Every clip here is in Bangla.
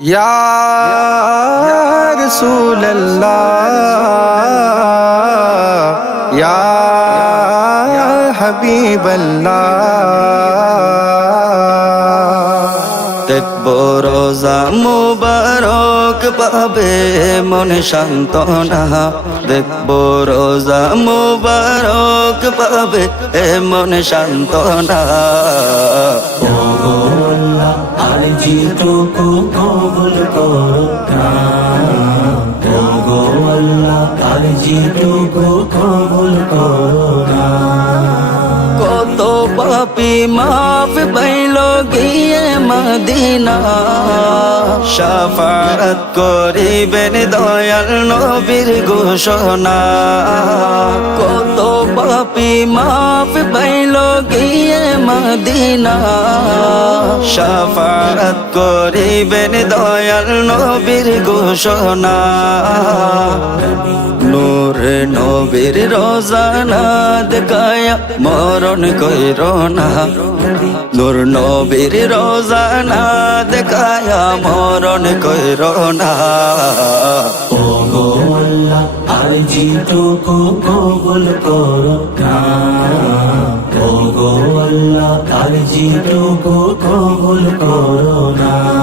ইয়া রাসূলুল্লাহ, ইয়া হাবিবাল্লাহ। দেখব রোজা মুবারক পাবে মন শান্তনা দেখব রোজা মুবারক পাবে মন শান্তনা জিটুকু কবুল করো গো আল্লাহ আর জিটুকু কবুল করো কত পাপি মাফ পাইল করিবেন দয়াল নবীর ঘোষণা। কত পাপি মাফ পাইল গিয়ে মদিনা। সাফাত করিবেন দয়াল নবীর ঘোষণা। নূর নবীর রোজানা দেখায়া মরণ কইরো না। নূর নবীর রোজানা দেখায়া মরণ কইর না। ও গো আল্লাহ, আর জিটুকু কবুল করো না। ও গো আল্লাহ, আর জিটুকু কবুল করো না।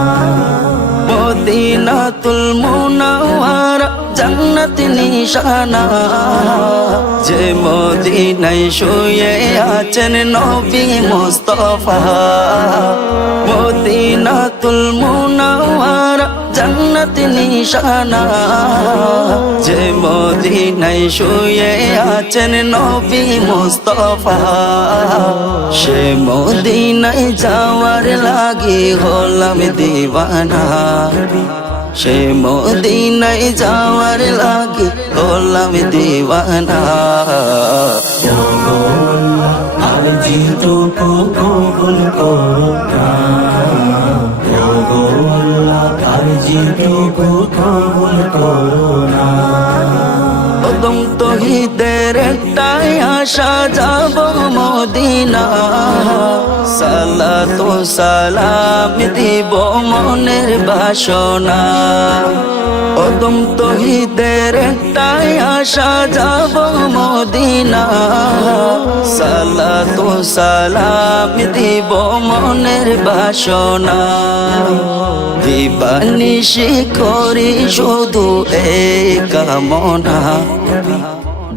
জান্নাত নিশানা। যে মদিনায় শুয়ে আছেন নবী মুস্তাফা। মদিনাতুল মুনাওয়ারা জান্নাত নিশানা। যে মদিনায় শুয়ে আছেন নবী মুস্তাফা। সে মদিনায় যাওয়ার লাগে হলাম দিবানা সে মদিনায় যাওয়ার লাগে হলাম আল্লাহ আর জিটুকু কবুল করো কবুল আশা যাব মদিনা সালা তো সালাম দিব মনের বাসনা। কদম তহিদের একটাই আশা যাব মদিনা। সালা তো সালাম দিব মনের বাসনা। দিবানিশি করি শুধু এই কামনা।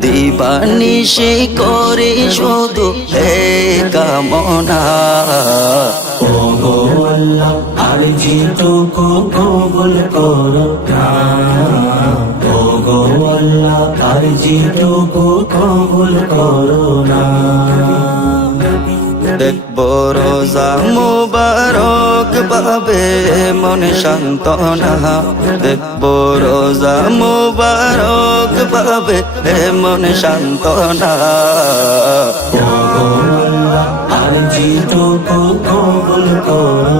দিবানিশি করি শুধু এই কামনা। ও আল্লাহ আর জিটুকু কবুল করো ও আল্লাহ আর জিটুকু কবুল করো না। দেখব রোজা মুবারক। পাবে মনে সান্তনা দেখব রোজা মুবারক পাবে মনে সান্তনা আরজিত কবুল করো।